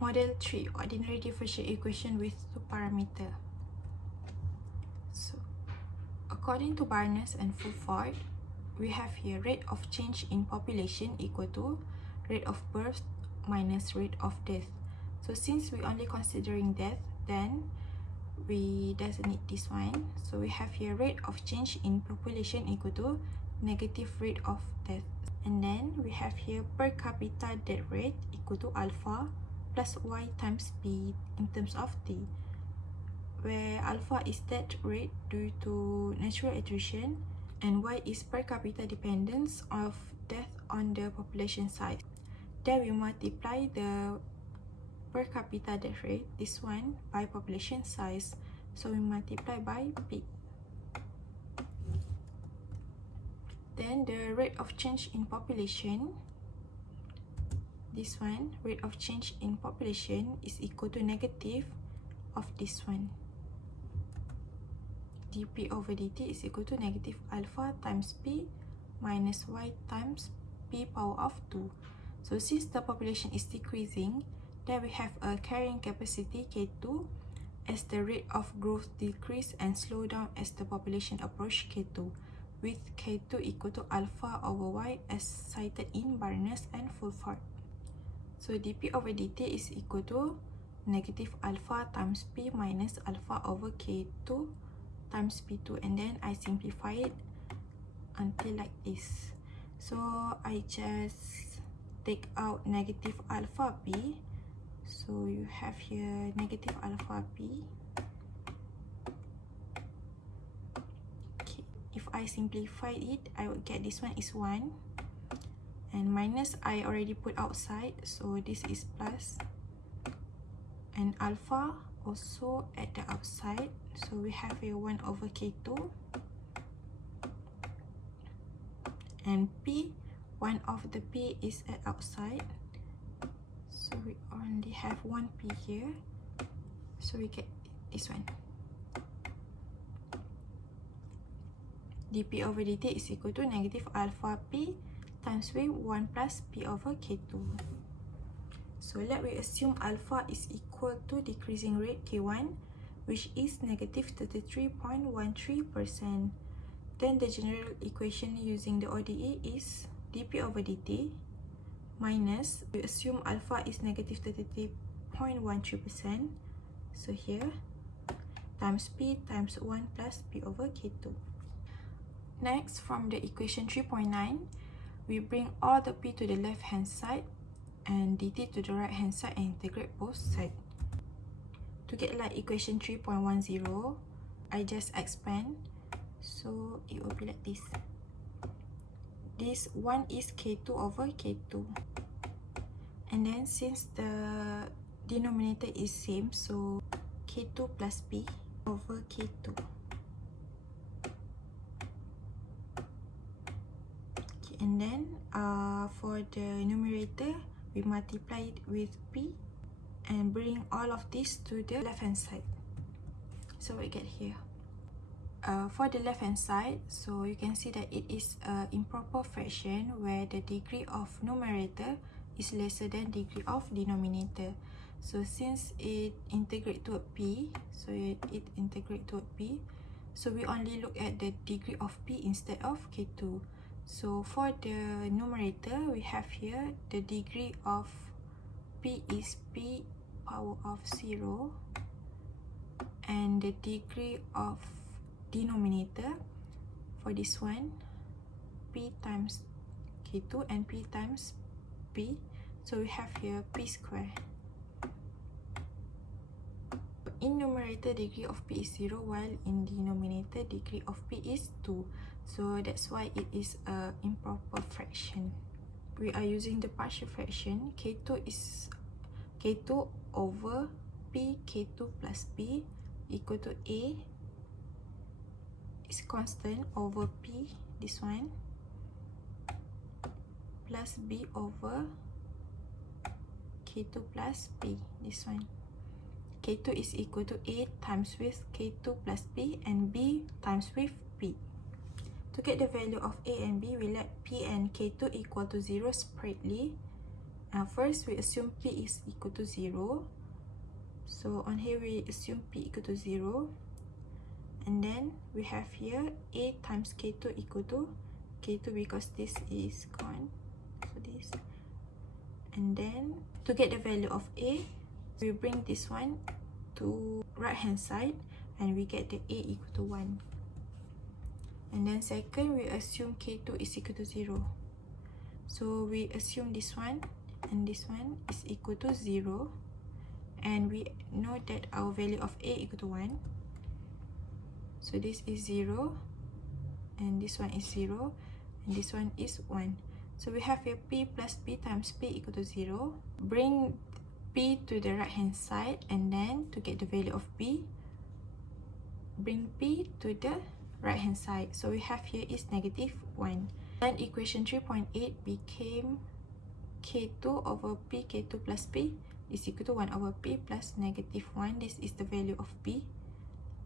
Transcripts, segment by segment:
Model 3, ordinary differential equation with two parameters. So, according to Barnes and Fulford, we have here rate of change in population equal to rate of birth minus rate of death. So since we only considering death, then we doesn't need this one. So we have here rate of change in population equal to negative rate of death. And then we have here per capita death rate equal to alpha plus y times p in terms of t, where alpha is death rate due to natural attrition and y is per capita dependence of death on the population size. Then we multiply the per capita death rate, this one, by population size. So we multiply by p. Then the rate of change in population, this one, rate of change in population is equal to negative of this one. dp over dt is equal to negative alpha times p minus y times p power of 2. So since the population is decreasing, then we have a carrying capacity K2 as the rate of growth decrease and slow down as the population approach K2, with K2 equal to alpha over y as cited in Barnes and Fulford. So dp over dt is equal to negative alpha times p minus alpha over K2 times p2, and then I simplify it until like this. So I just take out negative alpha p. So you have here negative alpha p. Okay. If I simplify it, I would get this one is 1. And minus I already put outside, so this is plus. And alpha also at the outside, so we have here 1 over K2. And p, 1 of the p is at outside, so we only have 1 p here, so we get this one. dp over dt is equal to negative alpha p times with 1 plus p over K2. So let we assume alpha is equal to decreasing rate K1, which is negative 33.13%. Then the general equation using the ODE is dp over dt minus, we assume alpha is negative 33.13%, so here, times p times 1 plus p over K2. Next, from the equation 3.9, we bring all the p to the left hand side and dt to the right hand side and integrate both sides. To get like equation 3.10, I just expand, so it will be like this. This 1 is K2 over K2. And then since the denominator is same, so K2 plus P over K2. Okay, and then for the numerator, we multiply it with P and bring all of this to the left hand side. So we get here. For the left hand side, so you can see that it is an improper fraction where the degree of numerator is lesser than degree of denominator. So since it integrate to a p, so it integrate to a p, so we only look at the degree of p instead of K2. So for the numerator, we have here the degree of p is p power of 0, and the degree of denominator for this one, p times K2 and p times p, so we have here p square. In numerator, degree of p is 0, while in denominator, degree of p is 2, so that's why it is a improper fraction. We are using the partial fraction. K2 is K2 over p K2 plus p equal to a is constant over p, this one, plus b over K2 plus p, this one. K2 is equal to a times with K2 plus p and b times with p. To get the value of a and b, we let p and K2 equal to 0 separately. First, we assume P is equal to 0. So on here, we assume P equal to 0. And then we have here A times K2 equal to K2 because this is gone. So this. And then to get the value of A, we bring this one to right hand side and we get the A equal to 1. And then second, we assume K2 is equal to 0. So we assume this one and this one is equal to 0. And we know that our value of A equal to 1. So this is 0. And this one is 0. And this one is 1. So we have here P plus P times P equal to 0. Bring P to the right hand side and then to get the value of P, bring P to the right hand side. So we have here is negative 1. Then equation 3.8 became K2 over P, K2 plus P is equal to 1 over P plus negative 1. This is the value of P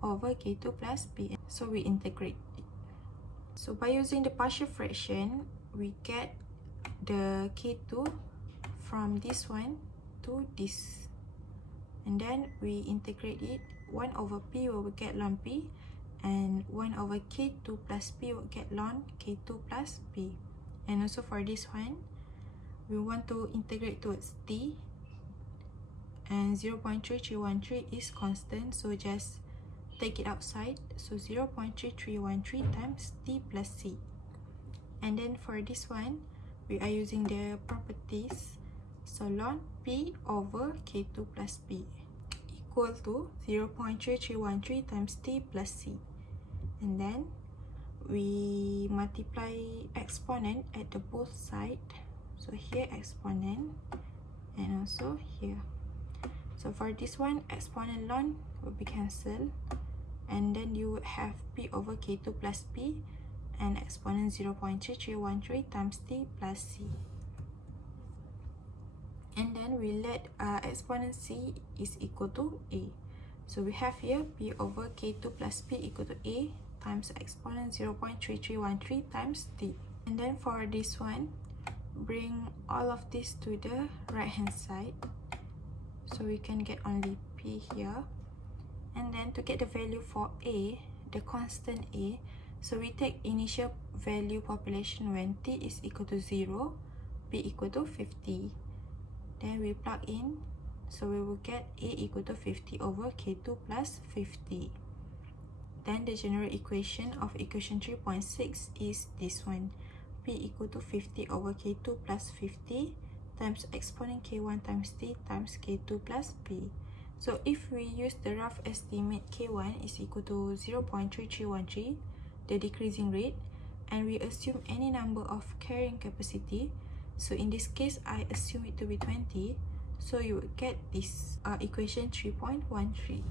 over K2 plus P. So we integrate it. So by using the partial fraction, we get the K2 from this one to this. And then we integrate it. 1 over P we will get ln P. And 1 over K2 plus P will get ln K2 plus P. And also for this one, we want to integrate towards T. And 0.3313 is constant, so just take it outside. So 0.3313 times T plus C. And then for this one, we are using the properties. So ln P over K2 plus P equal to 0.3313 times T plus C. And then we multiply exponent at the both side. So here exponent and also here. So for this one, exponent ln will be cancelled. And then you would have P over K2 plus P and exponent 0.3313 times T plus C. And then we let exponent C is equal to A. So we have here P over K2 plus P equal to A times exponent 0.3313 times T. And then for this one, bring all of this to the right hand side. So we can get only P here. And then to get the value for A, the constant A, so we take initial value population when T is equal to 0, P equal to 50. Then we plug in, so we will get A equal to 50 over K2 plus 50. Then the general equation of equation 3.6 is this one. P equal to 50 over K2 plus 50 times exponent K1 times T times K2 plus P. So if we use the rough estimate K1 is equal to 0.3313, the decreasing rate, and we assume any number of carrying capacity. So in this case, I assume it to be 20. So you would get this equation 3.13.